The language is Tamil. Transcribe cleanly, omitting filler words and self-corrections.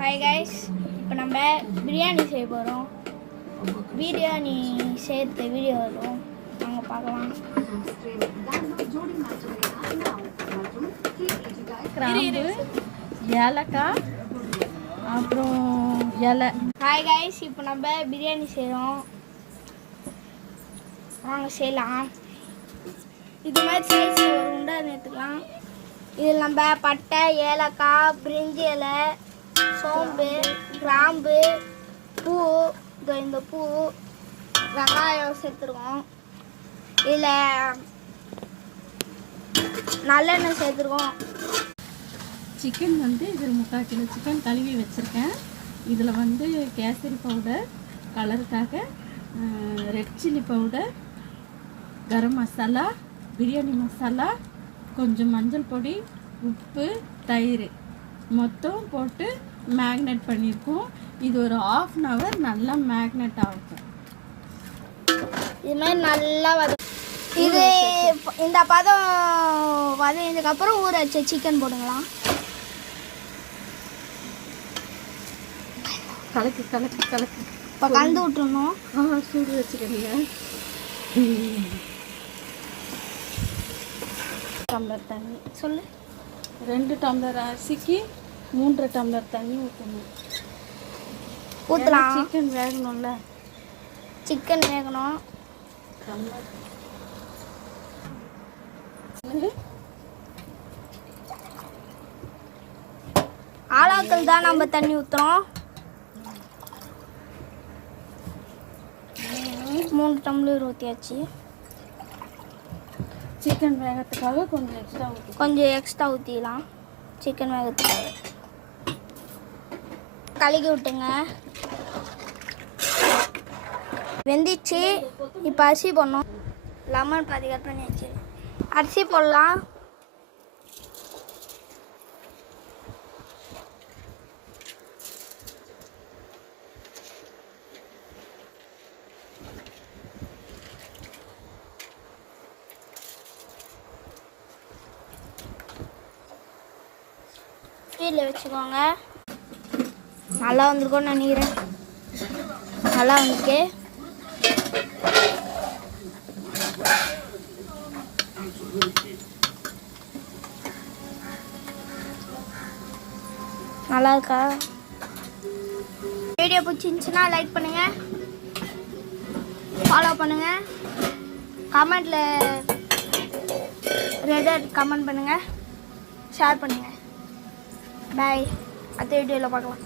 ஹாய் கைஸ், இப்போ நம்ம பிரியாணி செய்ய போகிறோம். பிரியாணி சேர்த்து வீடியோ வரும், நாங்கள் பார்க்கலாம். கிராம்பு, ஏலக்காய், அப்புறம் இலை. ஹாய் கைஸ், இப்போ நம்ம பிரியாணி செய்கிறோம், வாங்க செய்யலாம். இது மாதிரி சைஸ் ஒரு உண்டை எடுத்துக்கலாம். இதில் நம்ம பட்டை, ஏலக்காய், பிரிஞ்சி இலை, சோம்பு, கிராம்பு, பூ, இந்த பூ, வெங்காயம் சேர்த்துருக்கோம். இதில் நல்லெண்ணெய் சேர்த்துருக்கோம். சிக்கன் வந்து இதில் 3/4 கிலோ சிக்கன் கழுவி வச்சுருக்கேன். இதில் வந்து கேசரி பவுடர் கலருக்காக, red chilli powder, garam masala, biryani masala, கொஞ்சம் மஞ்சள் பொடி, உப்பு, தயிர் மொத்தம் போட்டு மேக்னேட் பண்ணியிருக்கோம். இது ஒரு 1/2 hour நல்லா மேக்னேட் ஆகும். இதுமாதிரி நல்லா இது இந்த பதம் வதங்கினதுக்கப்புறம் ஊற வச்ச சிக்கன் போடுங்களாம். கலக்கு கலக்கு கலக்கு. இப்போ கலந்து விட்டுருணும். சூடு வச்சுக்கிறீங்க. டம்ளர் தண்ணி சொல்லு. 2 டம்ளர் அரிசிக்கு 3 டம்ளர் தண்ணி ஊற்றணும். ஊற்றலாம். சிக்கன் வேகணும்ல, சிக்கன் வேகணும். ஆளாக்கள் தான் நம்ம தண்ணி ஊற்றுறோம். 3 டம்ளர் ஊற்றியாச்சு. சிக்கன் வேகத்துக்காக கொஞ்சம் எக்ஸ்ட்ரா ஊற்றிக்கலாம். சிக்கன் வேகத்துக்காக கலக்கி விட்டுங்க. வெந்திச்சு. இப்போ அரிசி போடணும். லெமன் பாதி கட் பண்ணி வச்சு அரிசி போடலாம். ஸ்பீடில் வச்சுக்கோங்க. நல்லா வந்திருக்கோன்னு நினைக்கிறேன். நல்லா வந்துருக்கு. நல்லா இருக்கா? வீடியோ பிடிச்சிருந்துச்சுன்னா லைக் பண்ணுங்க, ஃபாலோ பண்ணுங்க, கமெண்ட்ல ரெடர் கமெண்ட் பண்ணுங்க, ஷேர் பண்ணுங்க. பாய். அடுத்த வீடியோவில் பார்க்கலாம்.